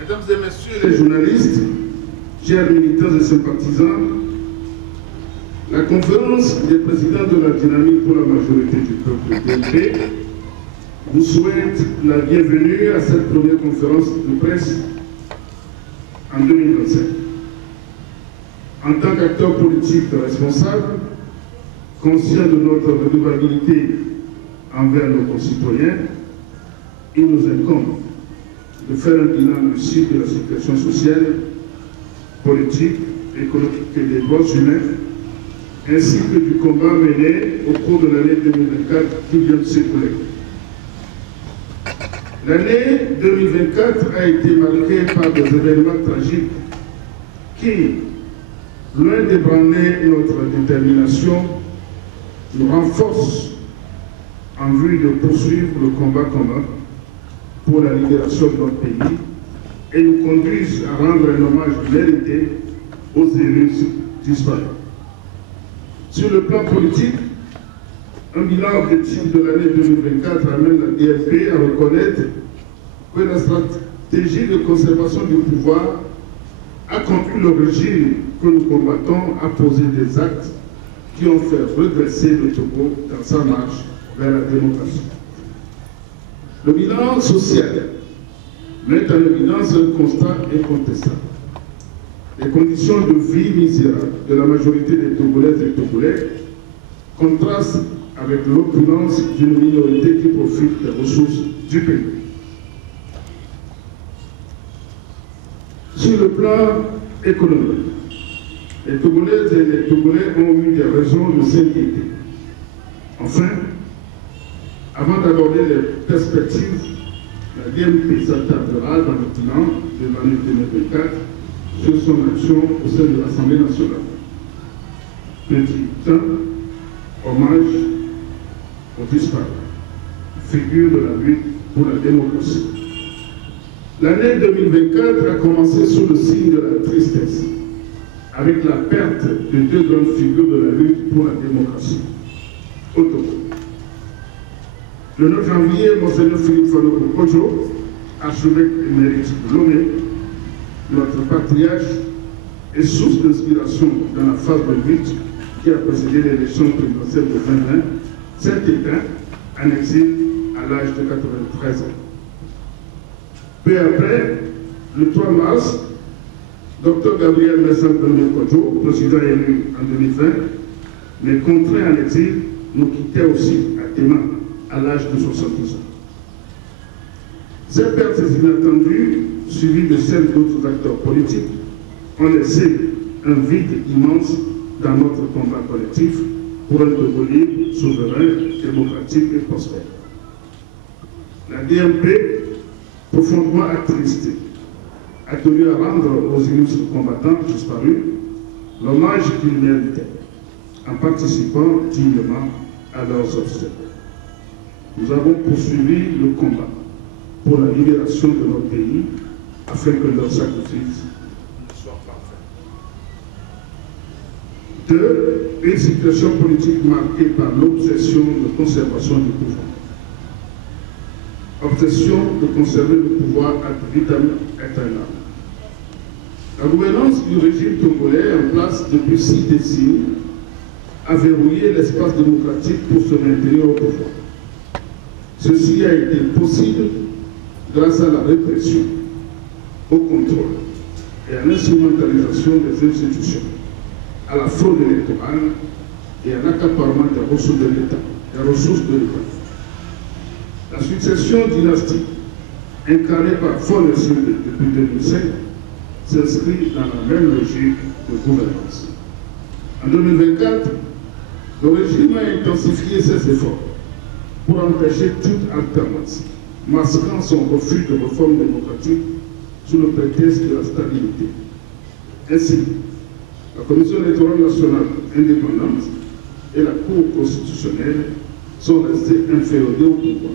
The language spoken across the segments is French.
Mesdames et messieurs les journalistes, chers militants et sympathisants, la conférence des présidents de la dynamique pour la majorité du peuple DLP vous souhaite la bienvenue à cette première conférence de presse en 2025. En tant qu'acteur politique responsable, conscient de notre redevabilité envers nos concitoyens, il nous incombe de faire un bilan lucide de la situation sociale, politique, économique et des droits humains, ainsi que du combat mené au cours de l'année 2024 qui vient de s'écouler. L'année 2024 a été marquée par des événements tragiques qui, loin d'ébranler notre détermination, nous renforcent en vue de poursuivre le combat commun pour la libération de notre pays et nous conduisent à rendre un hommage mérité aux élus disparus. Sur le plan politique, un bilan objectif de l'année 2024 amène la DLP à reconnaître que la stratégie de conservation du pouvoir a conduit le régime que nous combattons à poser des actes qui ont fait regresser le Togo dans sa marche vers la démocratie. Le bilan social met en évidence un constat incontestable. Les conditions de vie misérables de la majorité des Togolaises et Togolais contrastent avec l'opulence d'une minorité qui profite des ressources du pays. Sur le plan économique, les Togolaises et les Togolais ont eu des raisons de s'inquiéter. Enfin, avant d'aborder les perspectives, la DMP s'attardera dans le bilan de l'année 2024 sur son action au sein de l'Assemblée nationale. Petit hommage aux disparus, figure de la lutte pour la démocratie. L'année 2024 a commencé sous le signe de la tristesse, avec la perte de deux grandes figures de la lutte pour la démocratie au Togo. Le 9 janvier, Monseigneur Philippe Fano Kojo, archevêque émérite de Lomé, notre patriarche et source d'inspiration dans la phase de lutte qui a précédé l'élection présidentielle de 2020, s'est éteint en exil à l'âge de 93 ans. Peu après, le 3 mars, Dr Gabriel Messam Kojo, président élu en 2020, mais contraint en exil, nous quittait aussi à Téma à l'âge de 70 ans. Ces pertes inattendues, suivies de celles d'autres acteurs politiques, ont laissé un vide immense dans notre combat collectif pour un Togo libre, souverain, démocratique et prospère. La DMP, profondément attristée, a tenu à rendre aux illustres combattants disparus l'hommage qu'ils méritaient, en participant dignement à leurs obstacles. Nous avons poursuivi le combat pour la libération de notre pays afin que leur sacrifice soit parfait. 2. Une situation politique marquée par l'obsession de conservation du pouvoir. Obsession de conserver le pouvoir ad vitam aeternam. La gouvernance du régime togolais en place depuis 6 décennies a verrouillé l'espace démocratique pour se maintenir au pouvoir. Ceci a été possible grâce à la répression, au contrôle et à l'instrumentalisation des institutions, à la fraude électorale et à l'accaparement des ressources de l'État. La succession dynastique, incarnée par Faure Sindé depuis 2005, s'inscrit dans la même logique de gouvernance. En 2024, le régime a intensifié ses efforts pour empêcher toute alternance, masquant son refus de réforme démocratique sous le prétexte de la stabilité. Ainsi, la Commission électorale nationale indépendante et la Cour constitutionnelle sont restées inféodées au pouvoir.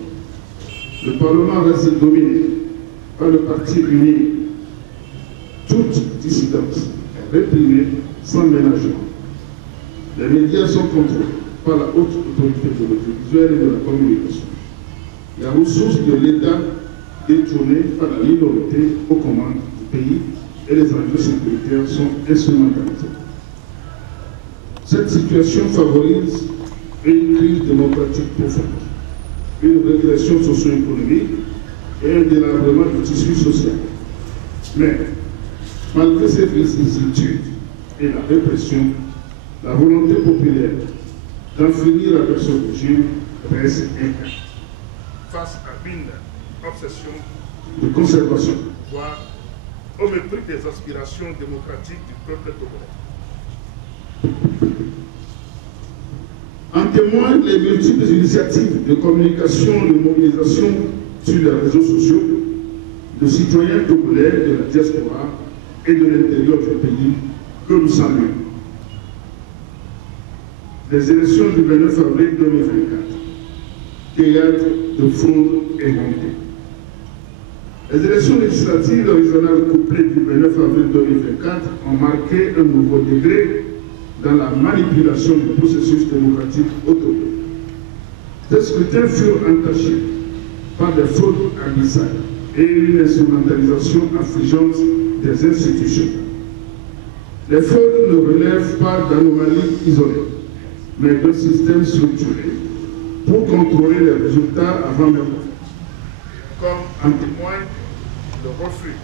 Le Parlement reste dominé par le parti uni. Toute dissidence est réprimée sans ménagement. Les médias sont contrôlés par la haute autorité de l'audiovisuel et de la communication. Les ressources de l'État détrônés par la minorité aux commandes du pays et les enjeux sécuritaires sont instrumentalisés. Cette situation favorise une crise démocratique profonde, une régression socio-économique et un délabrement du tissu social. Mais, malgré ces vicissitudes et la répression, la volonté populaire d'en finir avec ce régime reste intacte. Face à une obsession de conservation du pouvoir, au mépris des aspirations démocratiques du peuple togolais. En témoignent les multiples initiatives de communication et de mobilisation sur les réseaux sociaux de citoyens togolais de la diaspora et de l'intérieur du pays que nous saluons. Les élections du 29 avril 2024, théâtre de fraude et montée. Les élections législatives régionales couplées du 29 avril 2024 ont marqué un nouveau degré dans la manipulation du processus démocratique au Togo. Ces scrutins furent entachés par des fraudes abyssales et une instrumentalisation affligeante des institutions. Les fraudes ne relèvent pas d'anomalies isolées, mais d'un système structuré pour contrôler les résultats avant même, comme en témoigne le refus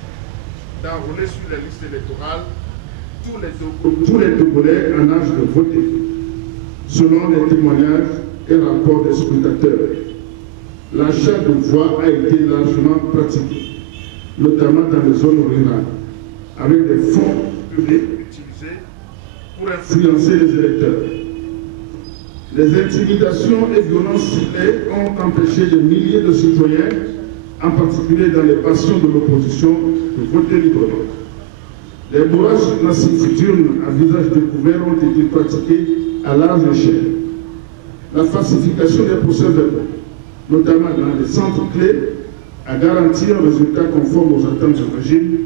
d'enrôler sur les listes électorales tous les Togolais en âge de voter, selon les témoignages et rapports des scrutateurs. L'achat de voix a été largement pratiqué, notamment dans les zones rurales, avec des fonds publics utilisés pour influencer les électeurs. Les intimidations et violences ciblées ont empêché des milliers de citoyens, en particulier dans les bastions de l'opposition, de voter librement. Les bourrages massifs d'urnes à visage découvert ont été pratiqués à large échelle. La falsification des procès-verbaux, notamment dans les centres clés, a garanti un résultat conforme aux attentes du régime,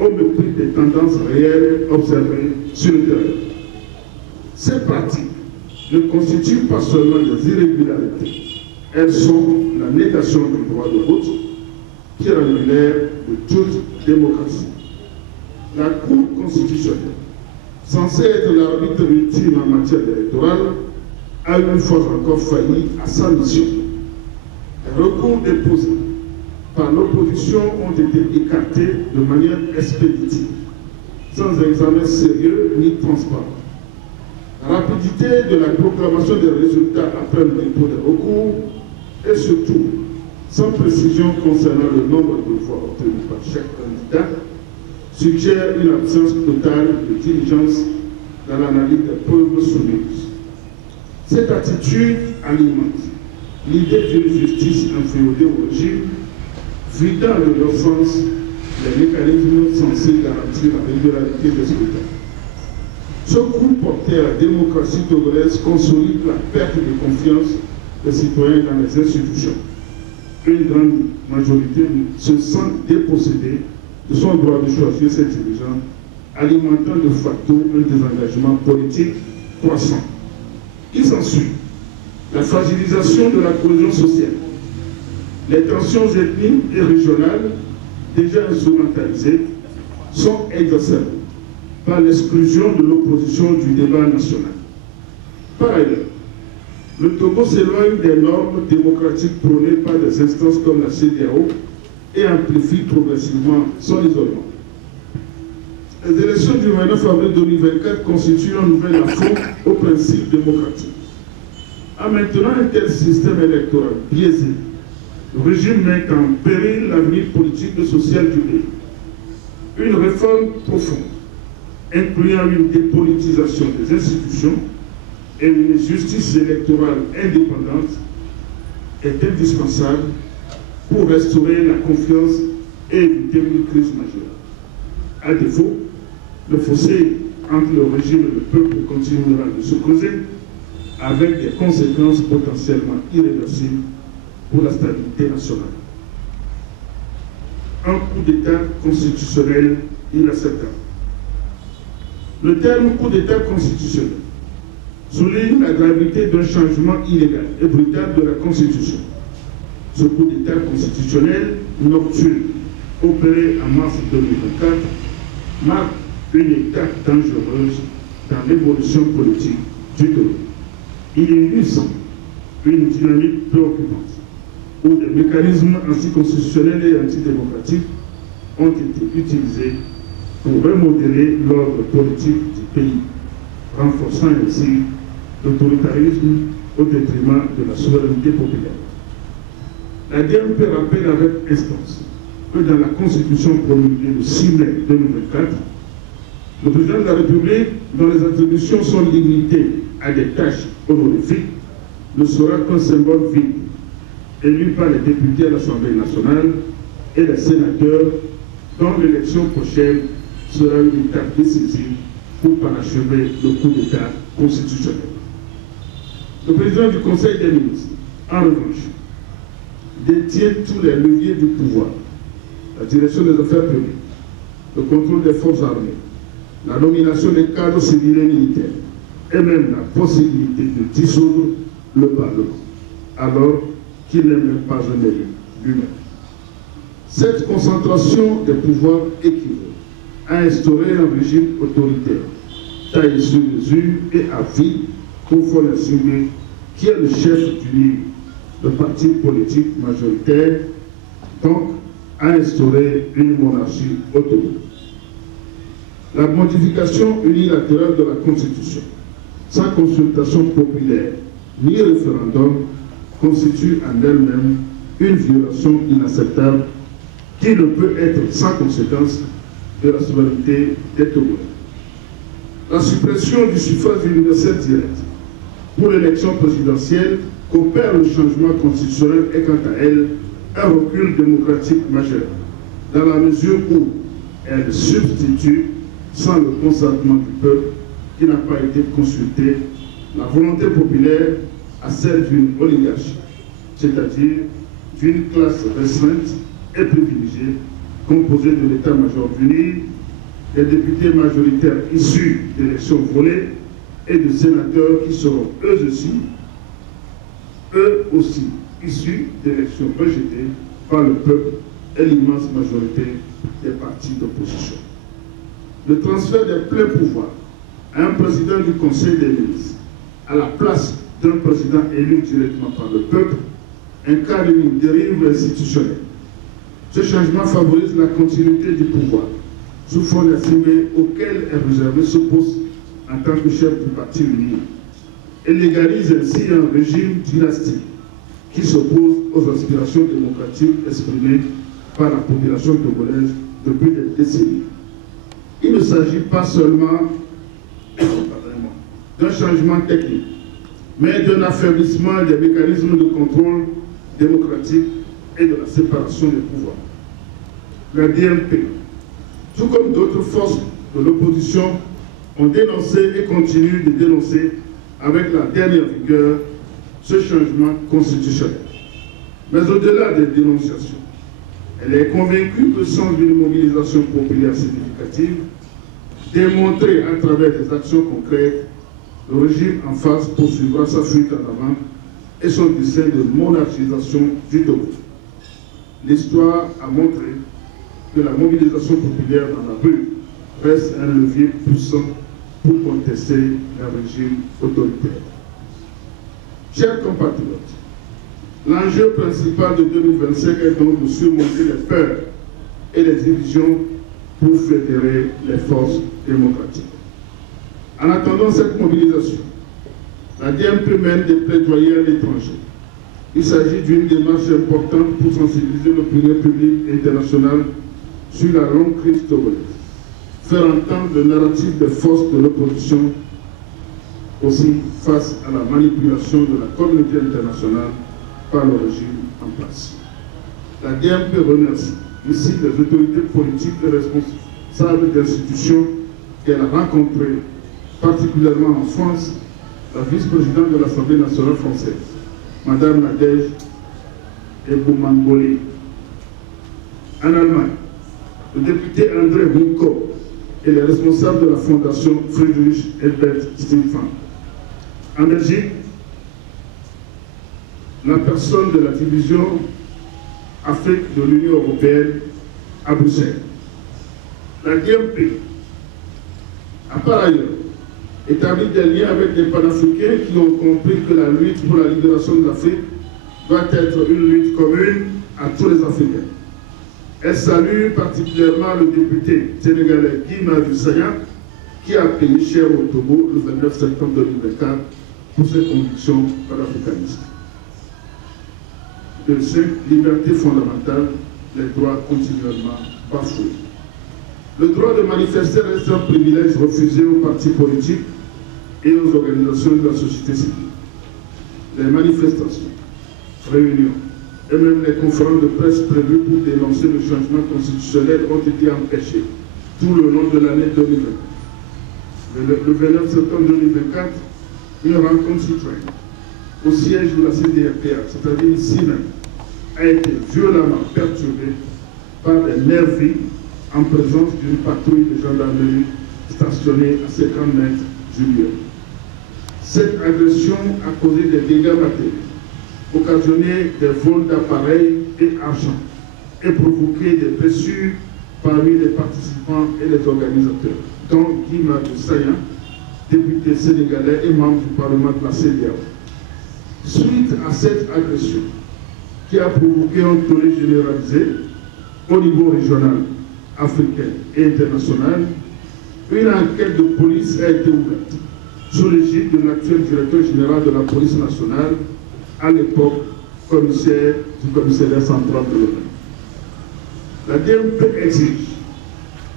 au mépris des tendances réelles observées sur le terrain. Ces pratiques ne constituent pas seulement des irrégularités, elles sont la négation du droit de vote, pierre angulaire de toute démocratie. La Cour constitutionnelle, censée être l'arbitre ultime en matière électorale, a une fois encore failli à sa mission. Les recours déposés par l'opposition ont été écartés de manière expéditive, sans examen sérieux ni transparent. La rapidité de la proclamation des résultats après le dépôt des recours et surtout sans précision concernant le nombre de voix obtenues par chaque candidat suggère une absence totale de diligence dans l'analyse des preuves soumises. Cette attitude alimente l'idée d'une justice inféodée au régime, vidant de leur sens les mécanismes censés garantir la régularité des scrutins. Ce coup porté à la démocratie togolaise consolide la perte de confiance des citoyens dans les institutions. Une grande majorité se sent dépossédée de son droit de choisir ses dirigeants, alimentant de facto un désengagement politique croissant. Il s'ensuit la fragilisation de la cohésion sociale, les tensions ethniques et régionales déjà instrumentalisées sont exacerbées par l'exclusion de l'opposition du débat national. Par ailleurs, le Togo s'éloigne des normes démocratiques prônées par des instances comme la CEDEAO et amplifie progressivement son isolement. Les élections du 29 avril 2024 constituent un nouvel affront aux principes démocratiques. En maintenant un tel système électoral biaisé, le régime met en péril l'avenir politique et social du pays. Une réforme profonde, incluant une dépolitisation des institutions et une justice électorale indépendante, est indispensable pour restaurer la confiance et éviter une crise majeure. À défaut, le fossé entre le régime et le peuple continuera de se creuser avec des conséquences potentiellement irréversibles pour la stabilité nationale. Un coup d'État constitutionnel inacceptable. Le terme coup d'État constitutionnel souligne la gravité d'un changement illégal et brutal de la Constitution. Ce coup d'État constitutionnel nocturne opérée en mars 2024 marque une étape dangereuse dans l'évolution politique du Togo. Il illustre une dynamique préoccupante où des mécanismes anticonstitutionnels et antidémocratiques ont été utilisés pour remodeler l'ordre politique du pays, renforçant ainsi l'autoritarisme au détriment de la souveraineté populaire. La DMP rappelle avec instance que dans la Constitution promulguée le 6 mai 2024, le président de la République, dont les attributions sont limitées à des tâches honorifiques, ne sera qu'un symbole vide, élu par les députés à l'Assemblée nationale et les sénateurs, dont l'élection prochaine sera une étape décisive pour parachever le coup d'État constitutionnel. Le président du Conseil des ministres, en revanche, détient tous les leviers du pouvoir, la direction des affaires publiques, le contrôle des forces armées, la nomination des cadres civils et militaires, et même la possibilité de dissoudre le Parlement, alors qu'il n'est même pas un élu lui-même. Cette concentration des pouvoirs équivaut à instaurer un régime autoritaire, taillé sur mesure et à vie, pour faut l'assumer, qui est le chef du livre, le parti politique majoritaire, donc à instaurer une monarchie autonome. La modification unilatérale de la Constitution, sans consultation populaire ni référendum, constitue en elle-même une violation inacceptable qui ne peut être sans conséquence de la souveraineté des Togolais. La suppression du suffrage universel direct pour l'élection présidentielle qu'opère le changement constitutionnel est quant à elle un recul démocratique majeur, dans la mesure où elle substitue, sans le consentement du peuple qui n'a pas été consulté, la volonté populaire à celle d'une oligarchie, c'est-à-dire d'une classe restreinte et privilégiée, composée de l'état-major uni, des députés majoritaires issus d'élections volées et de sénateurs qui seront eux aussi issus d'élections rejetées par le peuple et l'immense majorité des partis d'opposition. Le transfert des pleins pouvoirs à un président du Conseil des ministres à la place d'un président élu directement par le peuple incarne une dérive institutionnelle. Ce changement favorise la continuité du pouvoir sous forme d'assemblée auquel est réservé ce poste en tant que chef du parti uni et légalise ainsi un régime dynastique qui s'oppose aux aspirations démocratiques exprimées par la population togolaise depuis des décennies. Il ne s'agit pas seulement d'un changement technique, mais d'un affaiblissement des mécanismes de contrôle démocratique et de la séparation des pouvoirs. La DMP, tout comme d'autres forces de l'opposition, ont dénoncé et continuent de dénoncer avec la dernière vigueur ce changement constitutionnel. Mais au-delà des dénonciations, elle est convaincue que sans une mobilisation populaire significative, démontrée à travers des actions concrètes, le régime en face poursuivra sa fuite en avant et son dessein de monarchisation du Togo. L'histoire a montré que la mobilisation populaire dans la rue reste un levier puissant pour contester un régime autoritaire. Chers compatriotes, l'enjeu principal de 2025 est donc de surmonter les peurs et les divisions pour fédérer les forces démocratiques. En attendant cette mobilisation, la DMP mène des plaidoyers à l'étranger. Il s'agit d'une démarche importante pour sensibiliser l'opinion publique internationale sur la longue crise togolaise, faire entendre le narratif des forces de l'opposition aussi face à la manipulation de la communauté internationale par le régime en place. La DMP remercie ici les autorités politiques et responsables d'institutions qu'elle a rencontrées, particulièrement en France, la vice-présidente de l'Assemblée nationale française, Madame Nadège Eboumangoli. En Allemagne, le député André Bunko et les responsables de la fondation Friedrich Ebert Stiftung. En Belgique, la personne de la division Afrique de l'Union européenne à Bruxelles. La DMP a par ailleurs établi des liens avec des panafricains qui ont compris que la lutte pour la libération de l'Afrique doit être une lutte commune à tous les Africains. Elle salue particulièrement le député sénégalais Guy Marius Sagna, qui a payé cher au Togo le 29 septembre 2024 pour ses convictions panafricanistes. De 5 libertés fondamentales, les droits continuellement bafoués. Le droit de manifester reste un privilège refusé aux partis politiques et aux organisations de la société civile. Les manifestations, réunions et même les conférences de presse prévues pour dénoncer le changement constitutionnel ont été empêchées tout le long de l'année 2020. Le 29 septembre 2024, une rencontre citoyenne au siège de la CDRPA, c'est-à-dire ici même, a été violemment perturbée par des nervis en présence d'une patrouille de gendarmerie stationnée à 50 mètres du lieu. Cette agression a causé des dégâts matériels, occasionné des vols d'appareils et argent et provoqué des blessures parmi les participants et les organisateurs, dont Guy Marius Sagna, député sénégalais et membre du Parlement de la CEDEAO. Suite à cette agression, qui a provoqué un tollé généralisé au niveau régional, africain et international, une enquête de police a été ouverte sous l'égide de l'actuel directeur général de la police nationale, à l'époque commissaire du commissariat central de l'ONU. La DMP exige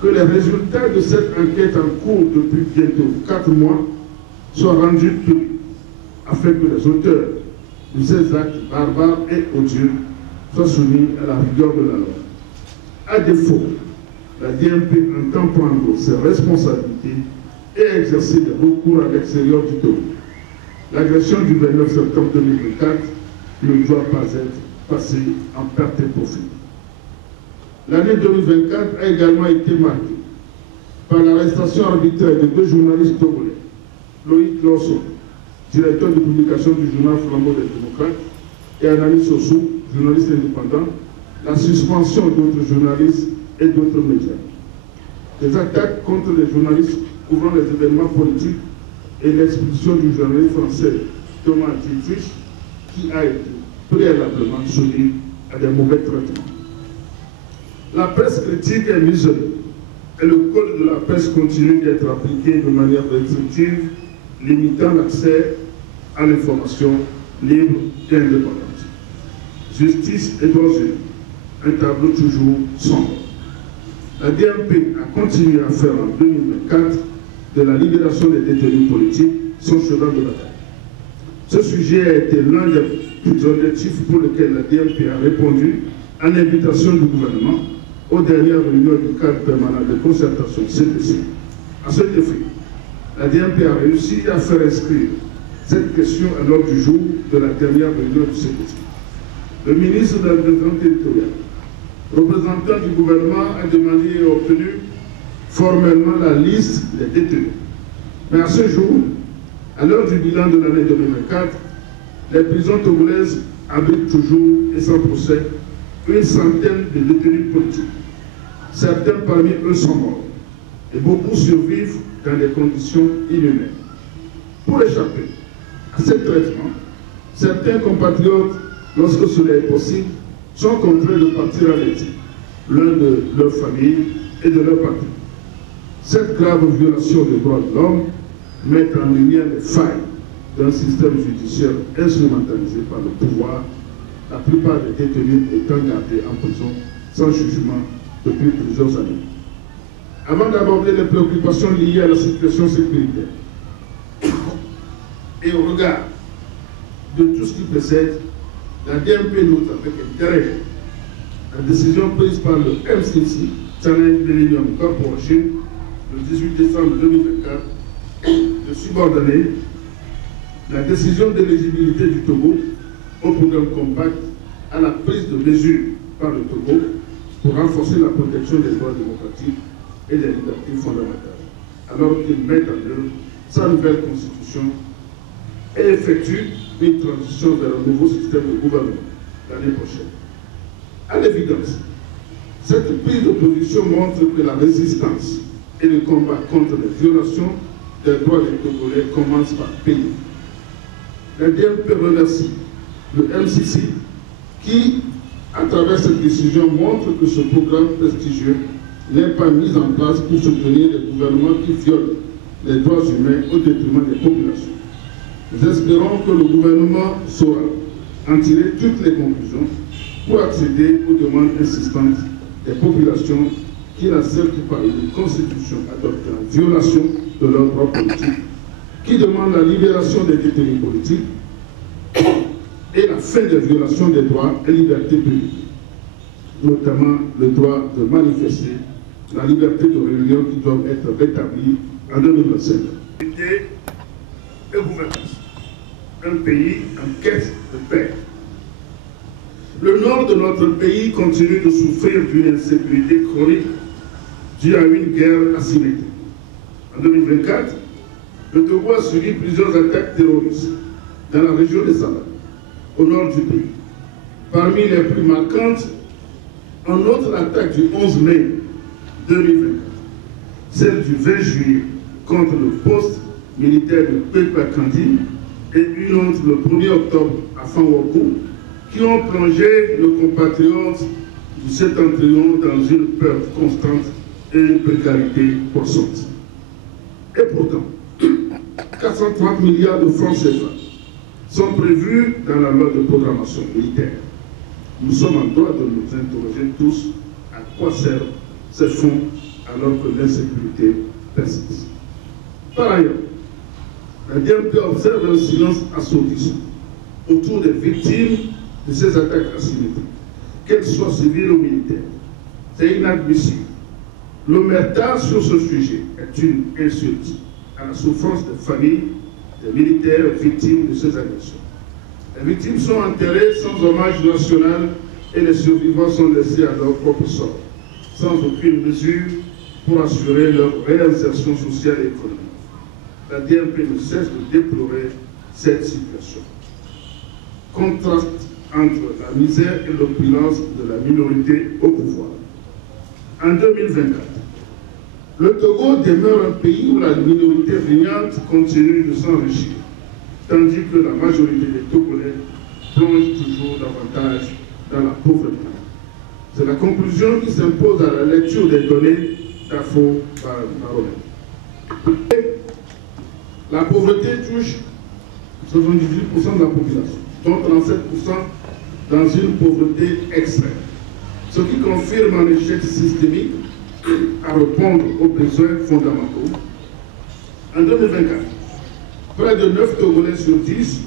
que les résultats de cette enquête en cours depuis bientôt 4 mois soient rendus publics, afin que les auteurs de ces actes barbares et odieux soient soumis à la rigueur de la loi. À défaut, la DMP entend prendre ses responsabilités et exercer des recours à l'extérieur du Togo. L'agression du 29 septembre 2024 ne doit pas être passée en perte et profit. L'année 2024 a également été marquée par l'arrestation arbitraire de 2 journalistes togolais, Loïc Lawson, directeur de publication du journal Flambeau des démocrates, et Anani Sossou, journaliste indépendant, la suspension d'autres journalistes et d'autres médias. Des attaques contre les journalistes couvrant les événements politiques et l'expulsion du journaliste français Thomas Dietrich, qui a été préalablement soumis à des mauvais traitements. La presse critique est muselée et le code de la presse continue d'être appliqué de manière restrictive, limitant l'accès à l'information libre et indépendante. Justice et droits humains, un tableau toujours sombre. La DMP a continué à faire en 2024 de la libération des détenus politiques son cheval de bataille. Ce sujet a été l'un des objectifs pour lesquels la DMP a répondu à l'invitation du gouvernement aux dernières réunions du cadre permanent de concertation CDC. À cet effet, la DMP a réussi à faire inscrire cette question à l'ordre du jour de la dernière réunion du CDC. Le ministre de l'Administration territoriale, représentant du gouvernement, a demandé et obtenu formellement la liste des détenus. Mais à ce jour, à l'heure du bilan de l'année 2024, les prisons togolaises abritent toujours et sans procès une centaine de détenus politiques. Certains parmi eux sont morts et beaucoup survivent dans des conditions inhumaines. Pour échapper à ce traitement, certains compatriotes, lorsque cela est possible, sont contraints de partir à l'exil, l'un de leur famille et de leur patrie. Cette grave violation des droits de l'homme met en lumière les failles d'un système judiciaire instrumentalisé par le pouvoir, la plupart des détenus étant gardés en prison sans jugement depuis plusieurs années. Avant d'aborder les préoccupations liées à la situation sécuritaire et au regard de tout ce qui précède, la DMP note avec intérêt la décision prise par le MCC, Challenge Millennium Corporation, le 18 décembre 2024, de subordonner la décision d'éligibilité du Togo au programme Compact à la prise de mesures par le Togo pour renforcer la protection des droits démocratiques et des libertés fondamentales, alors qu'il met en œuvre sa nouvelle constitution et effectue une transition vers un nouveau système de gouvernement l'année prochaine. À l'évidence, cette prise de position montre que la résistance et le combat contre les violations des droits des Togolais commencent par payer. La DMP remercie le MCC qui, à travers cette décision, montre que ce programme prestigieux n'est pas mis en place pour soutenir les gouvernements qui violent les droits humains au détriment des populations. Nous espérons que le gouvernement saura en tirer toutes les conclusions pour accéder aux demandes insistantes des populations qui n'acceptent pas une constitution adoptée en violation de leurs droits politiques, qui demandent la libération des détenus politiques et la fin des violations des droits et libertés publiques, notamment le droit de manifester, la liberté de réunion qui doivent être rétablies en 2025. Et gouvernance. Un pays en quête de paix. Le nord de notre pays continue de souffrir d'une insécurité chronique due à une guerre asymétrique. En 2024, le Togo a subi plusieurs attaques terroristes dans la région de Saba, au nord du pays. Parmi les plus marquantes, en autre attaque du 11 mai 2024, celle du 20 juillet contre le poste militaire de Pekpakandi et une autre le 1er octobre à Fanwokou, qui ont plongé nos compatriotes du septentrion dans une peur constante et une précarité croissante. Et pourtant, 430 milliards de francs CFA sont prévus dans la loi de programmation militaire. Nous sommes en droit de nous interroger tous à quoi servent ces fonds alors que l'insécurité persiste. Par ailleurs, la DMP observe un silence assourdissant autour des victimes de ces attaques asymétriques, qu'elles soient civiles ou militaires. C'est inadmissible. L'omerta sur ce sujet est une insulte à la souffrance des familles des militaires victimes de ces agressions. Les victimes sont enterrées sans hommage national et les survivants sont laissés à leur propre sort, sans aucune mesure pour assurer leur réinsertion sociale et économique. La DMP ne cesse de déplorer cette situation. Contraste entre la misère et l'opulence de la minorité au pouvoir. En 2024, le Togo demeure un pays où la minorité régnante continue de s'enrichir, tandis que la majorité des Togolais plonge toujours davantage dans la pauvreté. C'est la conclusion qui s'impose à la lecture des données d'Afro-Baromètre. La pauvreté touche 78% de la population, dont 37% dans une pauvreté extrême, ce qui confirme un échec systémique à répondre aux besoins fondamentaux. En 2024, près de 9 Togolais sur 10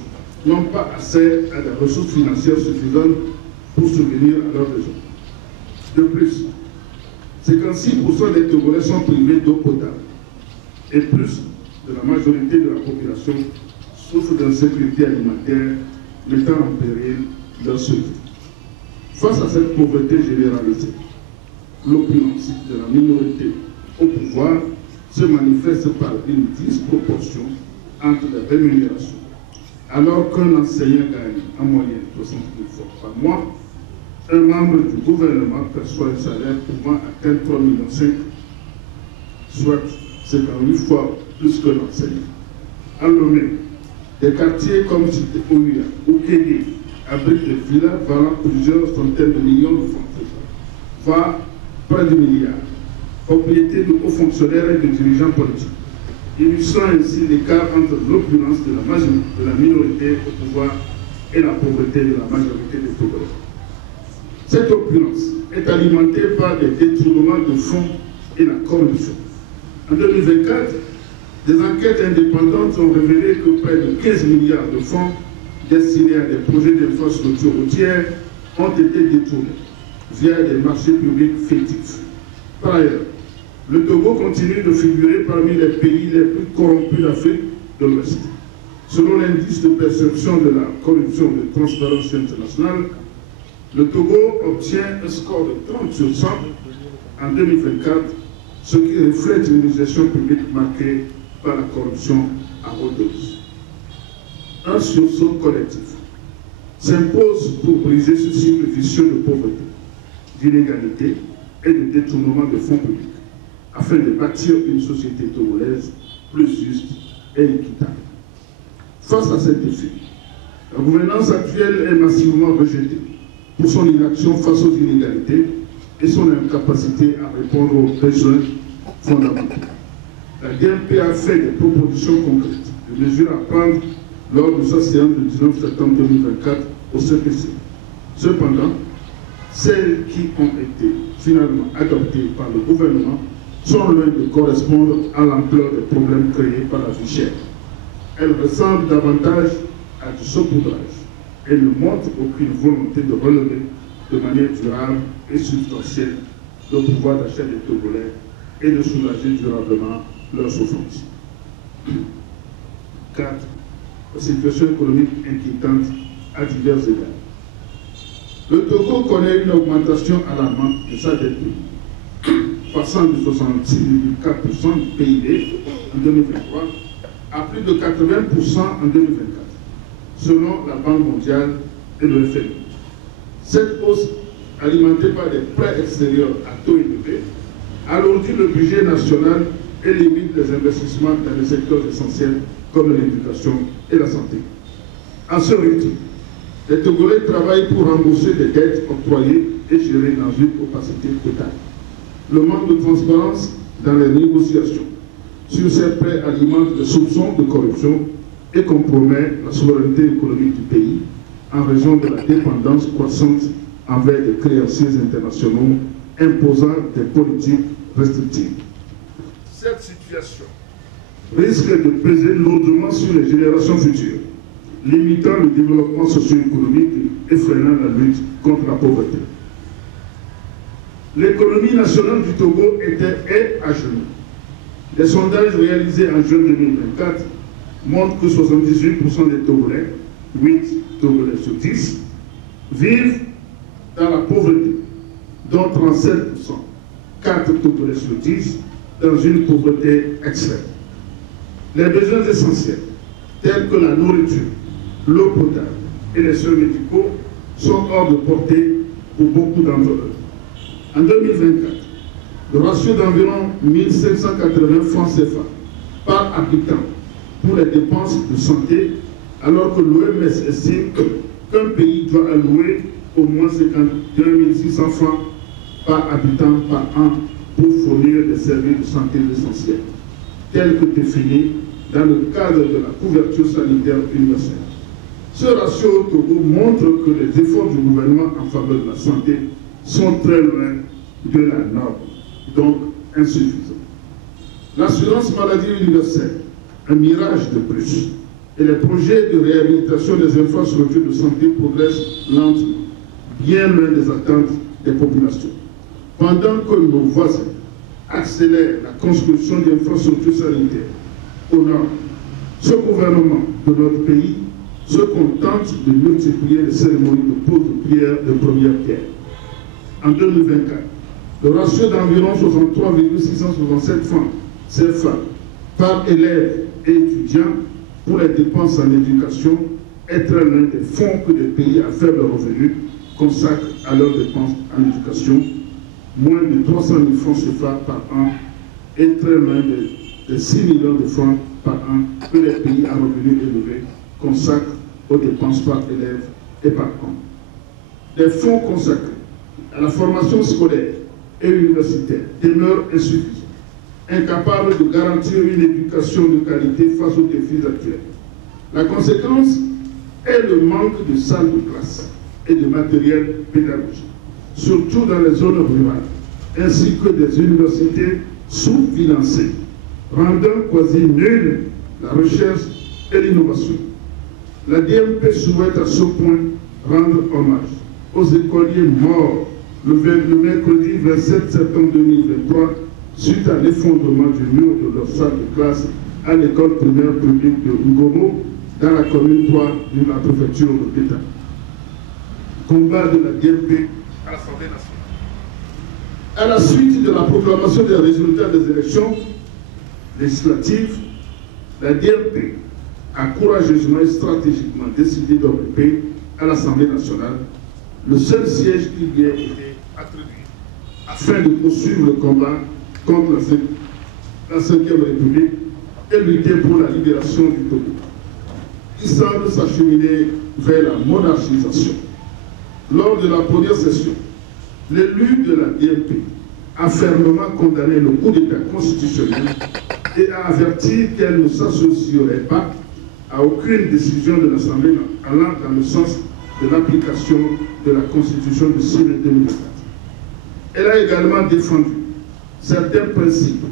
n'ont pas accès à des ressources financières suffisantes pour subvenir à leurs besoins. De plus, 56% des Togolais sont privés d'eau potable et plus de la majorité de la population souffre d'insécurité alimentaire, mettant en péril leur survie. Face à cette pauvreté généralisée, l'opulence de la minorité au pouvoir se manifeste par une disproportion entre les rémunérations. Alors qu'un enseignant gagne en moyenne 60 000 francs par mois, un membre du gouvernement perçoit un salaire pouvant atteindre 3,5 millions, soit 58 fois plus que l'enseignant. En Lomé, des quartiers comme Cité Ouya ou Kégué abritent des villas valant plusieurs centaines de millions de francs CFA, voire près de milliards, propriété de hauts fonctionnaires et de dirigeants politiques, illustrant ainsi l'écart entre l'opulence de la minorité au pouvoir et la pauvreté de la majorité des Togolais. Cette opulence est alimentée par des détournements de fonds et la corruption. En 2024, des enquêtes indépendantes ont révélé que près de 15 milliards de fonds destinés à des projets d'infrastructures routières ont été détournés via des marchés publics fictifs. Par ailleurs, le Togo continue de figurer parmi les pays les plus corrompus d'Afrique de l'Ouest. Selon l'indice de perception de la corruption de Transparency International, le Togo obtient un score de 30 sur 100 en 2024, ce qui reflète une gestion publique marquée par la corruption arrodeuse. Un sursaut collectif s'impose pour briser ce cycle vicieux de pauvreté. d'inégalité et de détournement de fonds publics, afin de bâtir une société togolaise plus juste et équitable. Face à ces défis, la gouvernance actuelle est massivement rejetée pour son inaction face aux inégalités et son incapacité à répondre aux besoins fondamentaux. La DMP a fait des propositions concrètes, des mesures à prendre lors de sa séance du 19 septembre 2024 au CPC. Cependant, celles qui ont été finalement adoptées par le gouvernement sont loin de correspondre à l'ampleur des problèmes créés par la vie chère. Elles ressemblent davantage à du saupoudrage et ne montrent aucune volonté de relever de manière durable et substantielle le pouvoir d'achat des Togolais et de soulager durablement leurs souffrances. 4. La situation économique inquiétante à divers égards. Le Togo connaît une augmentation alarmante de sa dette publique, passant de 66,4% du PIB en 2023 à plus de 80% en 2024, selon la Banque mondiale et le FMI. Cette hausse, alimentée par des prêts extérieurs à taux élevés, alourdit le budget national et limite les investissements dans les secteurs essentiels comme l'éducation et la santé. À ce rythme, les Togolais travaillent pour rembourser des dettes octroyées et gérées dans une opacité totale. Le manque de transparence dans les négociations sur ces prêts alimente des soupçons de corruption et compromet la souveraineté économique du pays en raison de la dépendance croissante envers des créanciers internationaux imposant des politiques restrictives. Cette situation risque de peser lourdement sur les générations futures, limitant le développement socio-économique et freinant la lutte contre la pauvreté. L'économie nationale du Togo est à genoux. Les sondages réalisés en juin 2024 montrent que 78% des Togolais, 8 Togolais sur 10, vivent dans la pauvreté, dont 37%, 4 Togolais sur 10, dans une pauvreté extrême. Les besoins essentiels, tels que la nourriture, l'eau potable et les soins médicaux, sont hors de portée pour beaucoup d'entre eux. En 2024, le ratio d'environ 1580 francs CFA par habitant pour les dépenses de santé, alors que l'OMS estime qu'un pays doit allouer au moins 51 600 francs par habitant par an pour fournir des services de santé essentiels, tels que définis dans le cadre de la couverture sanitaire universelle. Ce ratio au Togo montre que les efforts du gouvernement en faveur de la santé sont très loin de la norme, donc insuffisants. L'assurance maladie universelle, un mirage de plus, et les projets de réhabilitation des infrastructures de santé progressent lentement, bien loin des attentes des populations. Pendant que nos voisins accélèrent la construction d'infrastructures sanitaires au nord, ce gouvernement de notre pays se contente de multiplier les cérémonies de pose de prière de première pierre. En 2024, le ratio d'environ 63,667 francs CFA par élève et étudiant pour les dépenses en éducation est très loin des fonds que les pays à faible revenu consacrent à leurs dépenses en éducation, moins de 300 000 francs CFA par an et très loin des 6 millions de francs par an que les pays à revenus élevés consacrent aux dépenses par élève et par an. Les fonds consacrés à la formation scolaire et universitaire demeurent insuffisants, incapables de garantir une éducation de qualité face aux défis actuels. La conséquence est le manque de salles de classe et de matériel pédagogique, surtout dans les zones rurales, ainsi que des universités sous-financées, rendant quasi nulle la recherche et l'innovation. La DMP souhaite à ce point rendre hommage aux écoliers morts le mercredi 27 septembre 2023 suite à l'effondrement du mur de leur salle de classe à l'école primaire publique de Ngomo dans la commune 3 de la préfecture de l'État. Combat de la DMP à l'Assemblée nationale. À la suite de la proclamation des résultats des élections législatives, la DMP a courageusement et stratégiquement décidé d'occuper à l'Assemblée nationale le seul siège qui lui a été attribués afin de poursuivre le combat contre la 5e République et lutter pour la libération du Togo. Il semble s'acheminer vers la monarchisation. Lors de la première session, l'élu de la DMP a fermement condamné le coup d'État constitutionnel et a averti qu'elle ne s'associerait pas à aucune décision de l'Assemblée allant dans le sens de l'application de la Constitution de 6 mai 2024. Elle a également défendu certains principes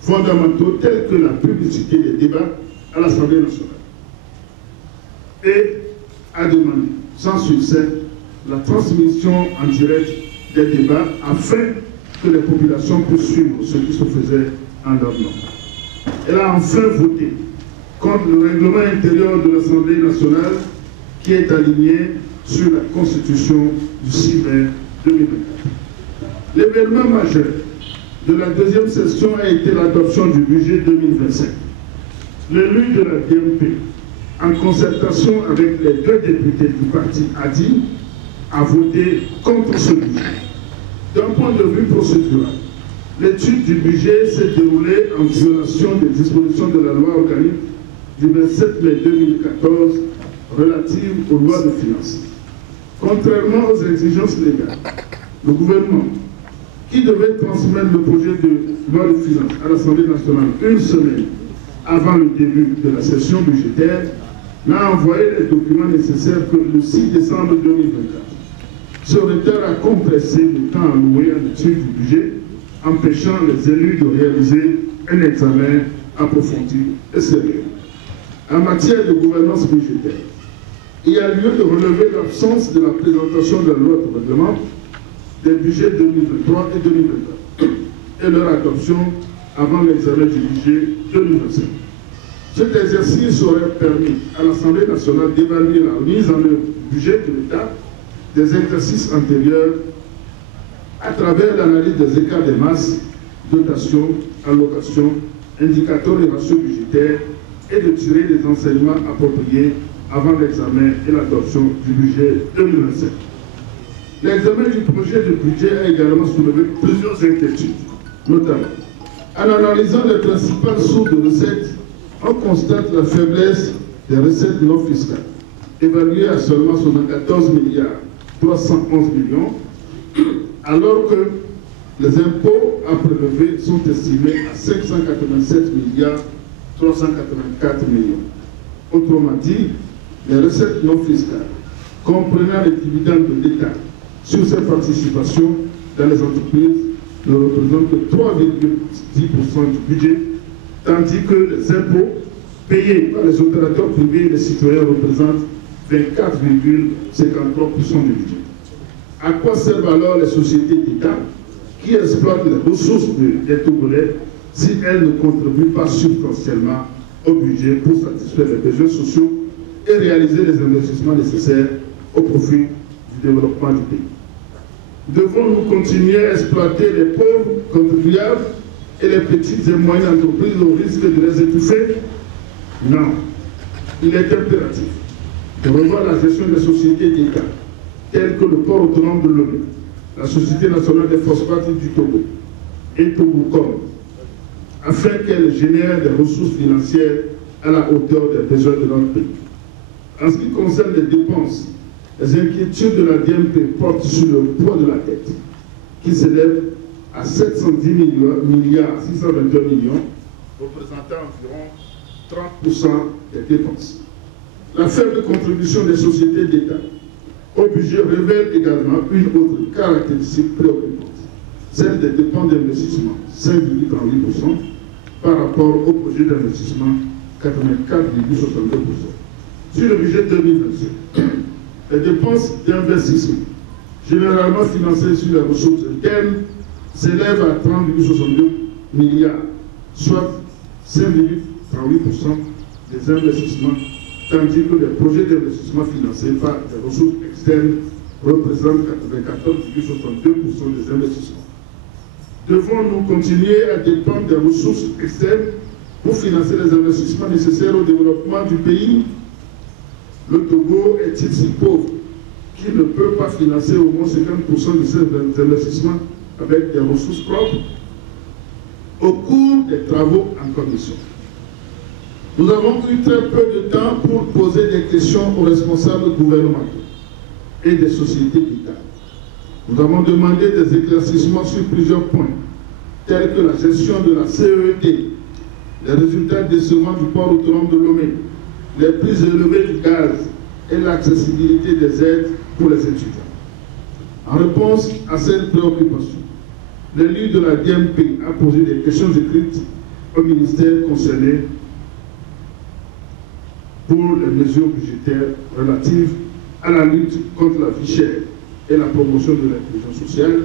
fondamentaux tels que la publicité des débats à l'Assemblée nationale et a demandé sans succès la transmission en direct des débats afin que les populations puissent suivre ce qui se faisait en leur nom. Elle a enfin voté contre le règlement intérieur de l'Assemblée nationale qui est aligné sur la Constitution du 6 mai 2024. L'événement majeur de la deuxième session a été l'adoption du budget 2025. L'élu de la DMP, en concertation avec les 2 députés du parti ADI, a voté contre ce budget. D'un point de vue procédural, l'étude du budget s'est déroulée en violation des dispositions de la loi organique du 27 mai 2014 relative aux lois de finances. Contrairement aux exigences légales, le gouvernement, qui devait transmettre le projet de loi de finances à l'Assemblée nationale une semaine avant le début de la session budgétaire, n'a envoyé les documents nécessaires que le 6 décembre 2024. Ce retard a compressé le temps alloué à l'étude du budget, empêchant les élus de réaliser un examen approfondi et sérieux. En matière de gouvernance budgétaire, il y a lieu de relever l'absence de la présentation de la loi de règlement des budgets 2023 et 2024 et leur adoption avant l'examen du budget 2025. Cet exercice aurait permis à l'Assemblée nationale d'évaluer la mise en œuvre du budget de l'État des exercices antérieurs à travers l'analyse des écarts des masses, dotations, allocations, indicateurs et ratios budgétaires et de tirer des enseignements appropriés avant l'examen et l'adoption du budget 2025. L'examen du projet de budget a également soulevé plusieurs inquiétudes, notamment en analysant les principales sources de recettes, on constate la faiblesse des recettes non fiscales, évaluées à seulement 74 milliards 311 millions, alors que les impôts à prélever sont estimés à 587 milliards 384 millions. Autrement dit, les recettes non fiscales, comprenant les dividendes de l'État sur ses participations dans les entreprises, ne représentent que 3,10% du budget, tandis que les impôts payés par les opérateurs privés et les citoyens représentent 24,53% du budget. À quoi servent alors les sociétés d'État qui exploitent les ressources des Togolais si elles ne contribuent pas substantiellement au budget pour satisfaire les besoins sociaux et réaliser les investissements nécessaires au profit du développement du pays? Devons-nous continuer à exploiter les pauvres contribuables et les petites et moyennes entreprises au risque de les étouffer? Non. Il est impératif de revoir la gestion des sociétés d'État, telles que le port autonome de Lomé, la Société nationale des phosphates du Togo et Togocom, afin qu'elles génèrent des ressources financières à la hauteur des besoins de notre pays. En ce qui concerne les dépenses, les inquiétudes de la DMP portent sur le poids de la dette, qui s'élève à 710 milliards 622 millions, représentant environ 30% des dépenses. La faible contribution des sociétés d'État au budget révèle également une autre caractéristique préoccupante, celle des dépenses d'investissement, 5,38%, par rapport au projet d'investissement, 84,62%. Sur le budget 2025, les dépenses d'investissement, généralement financées sur les ressources internes, s'élèvent à 30,62 milliards, soit 5,38% des investissements, tandis que les projets d'investissement financés par les ressources externes représentent 94,62% des investissements. Devons-nous continuer à dépendre des ressources externes pour financer les investissements nécessaires au développement du pays? Le Togo est-il si pauvre qui ne peut pas financer au moins 50% de ses investissements avec des ressources propres au cours des travaux en commission. Nous avons eu très peu de temps pour poser des questions aux responsables gouvernementaux et des sociétés d'État. Nous avons demandé des éclaircissements sur plusieurs points, tels que la gestion de la CET, les résultats décevants du port autonome de Lomé, les prix élevés du gaz et l'accessibilité des aides pour les étudiants. En réponse à cette préoccupation, l'élu de la DMP a posé des questions écrites au ministère concerné pour les mesures budgétaires relatives à la lutte contre la vie chère et la promotion de l'inclusion sociale,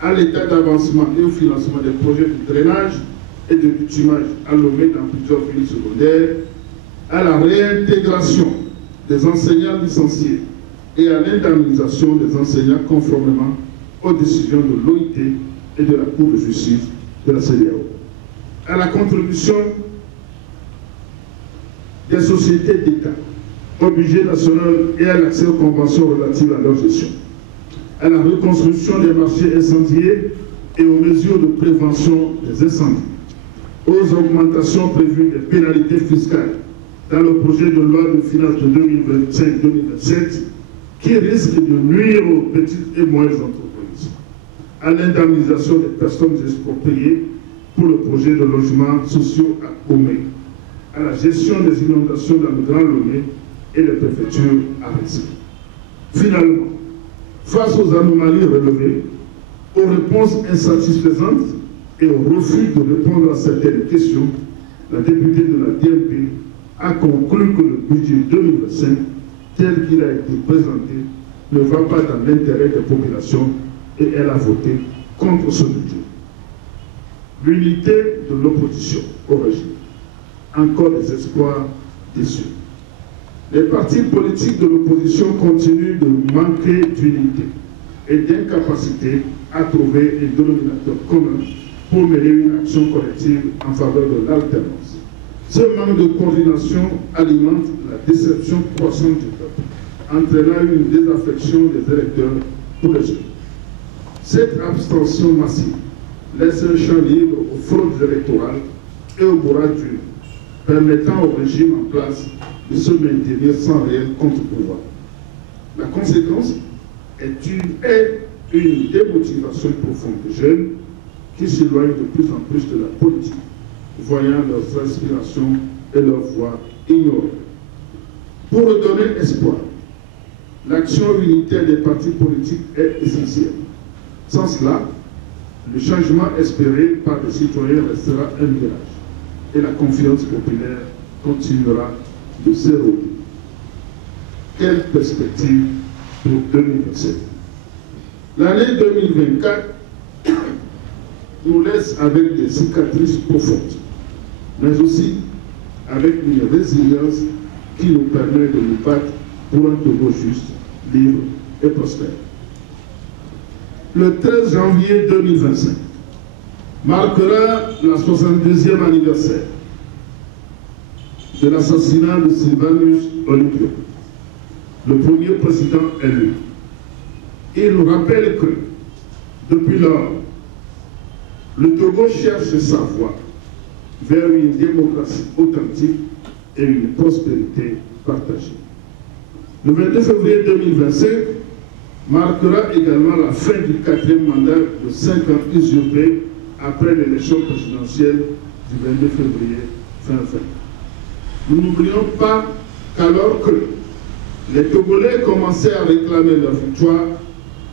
à l'état d'avancement et au financement des projets de drainage et de bitumage à Lomé dans plusieurs villes secondaires, à la réintégration des enseignants licenciés et à l'indemnisation des enseignants conformément aux décisions de l'OIT et de la Cour de justice de la CEDEAO, à la contribution des sociétés d'État au budget national et à l'accès aux conventions relatives à leur gestion, à la reconstruction des marchés incendiés et aux mesures de prévention des incendies, aux augmentations prévues des pénalités fiscales dans le projet de loi de finances de 2025-2027 qui risque de nuire aux petites et moyennes entreprises, à l'indemnisation des personnes expropriées pour le projet de logements sociaux à Omé, à la gestion des inondations dans le Grand Lomé et les préfectures arrêtées. Finalement, face aux anomalies relevées, aux réponses insatisfaisantes et au refus de répondre à certaines questions, la députée de la DMP a conclu que le budget 2025, tel qu'il a été présenté, ne va pas dans l'intérêt des populations et elle a voté contre ce budget. L'unité de l'opposition au régime. Encore des espoirs déçus. Les partis politiques de l'opposition continuent de manquer d'unité et d'incapacité à trouver un dénominateur commun pour mener une action collective en faveur de l'alternance. Ce manque de coordination alimente la déception croissante du peuple, entraînant une désaffection des électeurs pour les jeunes. Cette abstention massive laisse un champ libre aux fraudes électorales et au bourrage dur, permettant au régime en place de se maintenir sans réel contre-pouvoir. La conséquence est une démotivation profonde des jeunes qui s'éloignent de plus en plus de la politique, voyant leurs aspirations et leurs voix ignorées. Pour redonner espoir, l'action unitaire des partis politiques est essentielle. Sans cela, le changement espéré par les citoyens restera un mirage et la confiance populaire continuera de s'éroder. Quelle perspective pour 2027? L'année 2024 nous laisse avec des cicatrices profondes, mais aussi avec une résilience qui nous permet de nous battre pour un Togo juste, libre et prospère. Le 13 janvier 2025 marquera la 62e anniversaire de l'assassinat de Sylvanus Olympio, le premier président élu. Il nous rappelle que, depuis lors, le Togo cherche sa voie vers une démocratie authentique et une prospérité partagée. Le 22 février 2025 marquera également la fin du 4e mandat de 5 ans usurpé après l'élection présidentielle du 22 février fin. Nous n'oublions pas qu'alors que les Togolais commençaient à réclamer leur victoire,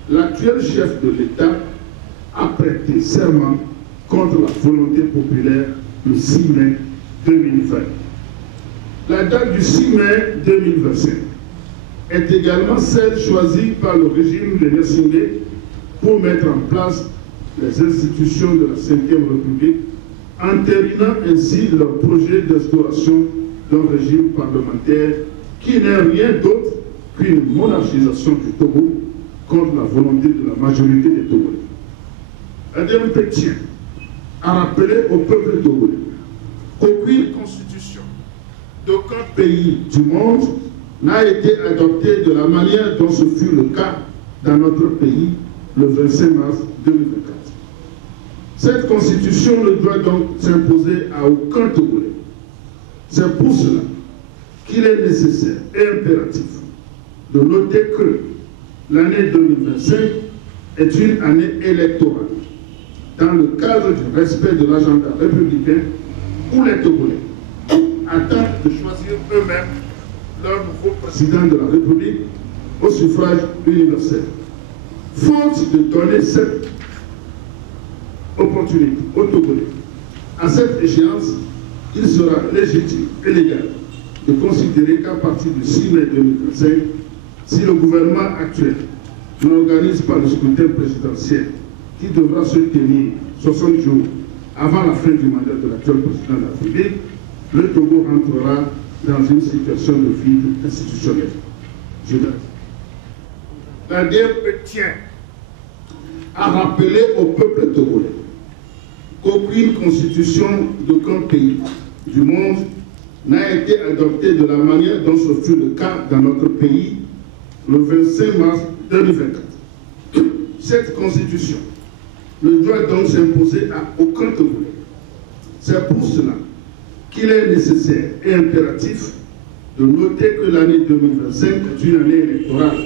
l'actuel chef de l'État a prêté serment contre la volonté populaire le 6 mai 2020. La date du 6 mai 2025 est également celle choisie par le régime de Gnassingbé pour mettre en place les institutions de la 5e République, entérinant ainsi leur projet d'instauration d'un régime parlementaire qui n'est rien d'autre qu'une monarchisation du Togo contre la volonté de la majorité des Togolais. ADMP tient à rappeler au peuple togolais qu'aucune constitution d'aucun pays du monde n'a été adoptée de la manière dont ce fut le cas dans notre pays le 25 mars 2024. Cette constitution ne doit donc s'imposer à aucun Togolais. C'est pour cela qu'il est nécessaire et impératif de noter que l'année 2025 est une année électorale dans le cadre du respect de l'agenda républicain où les Togolais attendent de choisir eux-mêmes leur nouveau président de la République au suffrage universel. Faute de donner cette opportunité aux Togolais, à cette échéance, il sera légitime et légal de considérer qu'à partir du 6 mai 2025, si le gouvernement actuel n'organise pas le scrutin présidentiel qui devra se tenir 60 jours avant la fin du mandat de l'actuel président de la République, le Togo rentrera dans une situation de vide institutionnel. La DMP tient à rappeler au peuple togolais qu'aucune constitution d'aucun pays du monde n'a été adoptée de la manière dont ce fut le cas dans notre pays le 25 mars 2024. Cette constitution ne doit donc s'imposer à aucun Togolais. C'est pour cela qu'il est nécessaire et impératif de noter que l'année 2025 est une année électorale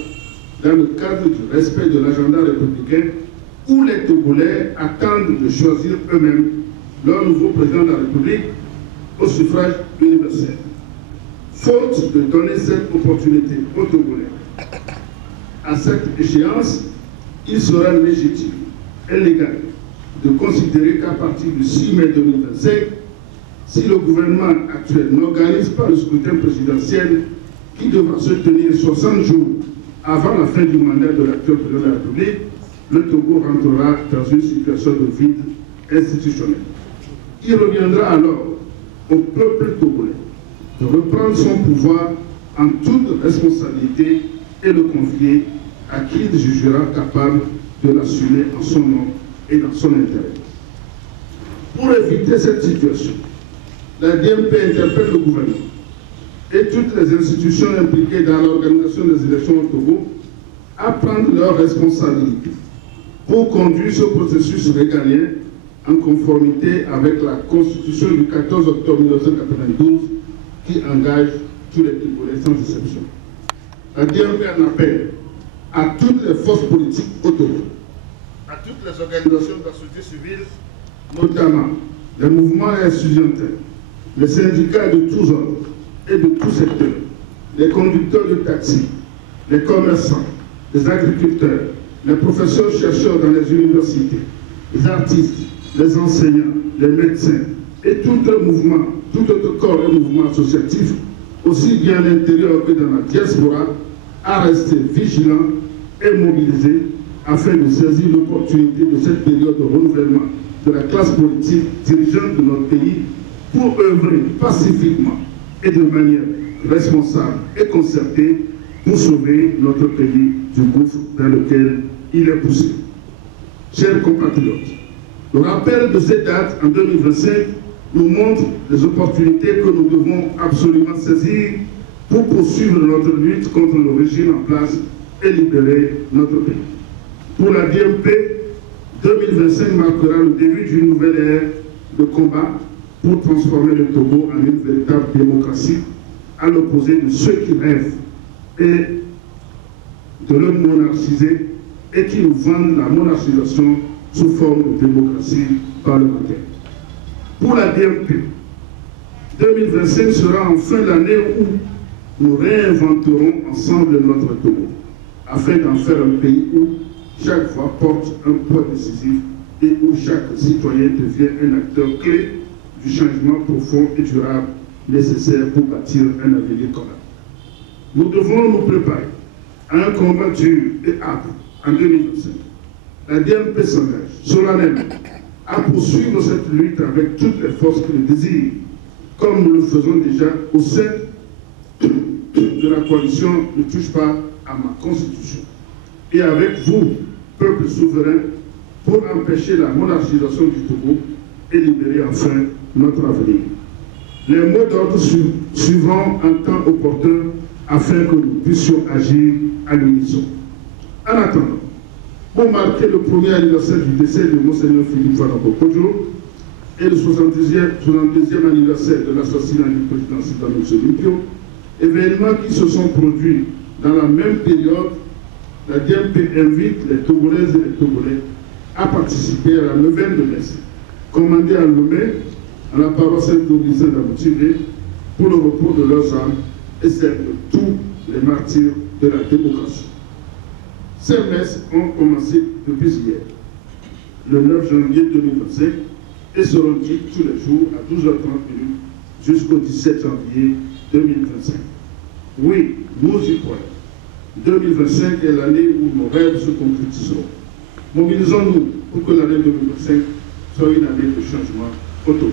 dans le cadre du respect de l'agenda républicain où les Togolais attendent de choisir eux-mêmes leur nouveau président de la République au suffrage universel. Faute de donner cette opportunité aux Togolais, à cette échéance, il sera légitime et légal de considérer qu'à partir du 6 mai 2025, si le gouvernement actuel n'organise pas le scrutin présidentiel qui devra se tenir 60 jours avant la fin du mandat de l'actuel président de la République, le Togo rentrera dans une situation de vide institutionnel. Il reviendra alors au peuple togolais de reprendre son pouvoir en toute responsabilité et le confier à qui il jugera capable de l'assumer en son nom et dans son intérêt. Pour éviter cette situation, la DMP interpelle le gouvernement et toutes les institutions impliquées dans l'organisation des élections au Togo à prendre leurs responsabilités pour conduire ce processus régalien en conformité avec la Constitution du 14 octobre 1992 qui engage tous les Togolais sans exception. La DMP en appelle à toutes les forces politiques au Togo, à toutes les organisations de la société civile, notamment les mouvements estudiantins, les syndicats de tous ordres et de tous secteurs, les conducteurs de taxi, les commerçants, les agriculteurs, les professeurs-chercheurs dans les universités, les artistes, les enseignants, les médecins et tout autre mouvement, tout autre corps et mouvement associatif, aussi bien à l'intérieur que dans la diaspora, à rester vigilants et mobilisés afin de saisir l'opportunité de cette période de renouvellement de la classe politique dirigeante de notre pays pour œuvrer pacifiquement et de manière responsable et concertée pour sauver notre pays du gouffre dans lequel il est poussé. Chers compatriotes, le rappel de cette date en 2025 nous montre les opportunités que nous devons absolument saisir pour poursuivre notre lutte contre le régime en place et libérer notre pays. Pour la DMP, 2025 marquera le début d'une nouvelle ère de combat pour transformer le Togo en une véritable démocratie, à l'opposé de ceux qui rêvent et de le monarchiser et qui nous vendent la monarchisation sous forme de démocratie parlementaire. Pour la DMP, 2025 sera enfin l'année où nous réinventerons ensemble notre Togo, afin d'en faire un pays où chaque voix porte un poids décisif et où chaque citoyen devient un acteur clé du changement profond et durable nécessaire pour bâtir un avenir commun. Nous devons nous préparer à un combat dur et âpre en 2025. La DMP s'engage solennellement à poursuivre cette lutte avec toutes les forces qui le désirent, comme nous le faisons déjà au sein de la coalition Ne touche pas à ma constitution, et avec vous, peuple souverain, pour empêcher la monarchisation du Togo et libérer enfin notre avenir. Les mots d'ordre suivront en temps opportun afin que nous puissions agir à l'unisson. En attendant, pour marquer le premier anniversaire du décès de Monseigneur Philippe Fanakokodjo et le 62e anniversaire de l'assassinat du président Sidanos Olympio, événements qui se sont produits dans la même période, la DMP invite les Togolaises et les Togolais à participer à la neuvaine de messe, commandée à Lomé, à la paroisse Saint-Augustin d'Aboutiré, pour le repos de leurs âmes et celle de tous les martyrs de la démocratie. Ces messes ont commencé depuis hier, le 9 janvier 2025, et seront dites tous les jours à 12h30 jusqu'au 17 janvier 2025. Oui, nous y croyons. 2025 est l'année où nos rêves se concrétiseront. Mobilisons-nous pour que l'année 2025 soit une année de changement autonome.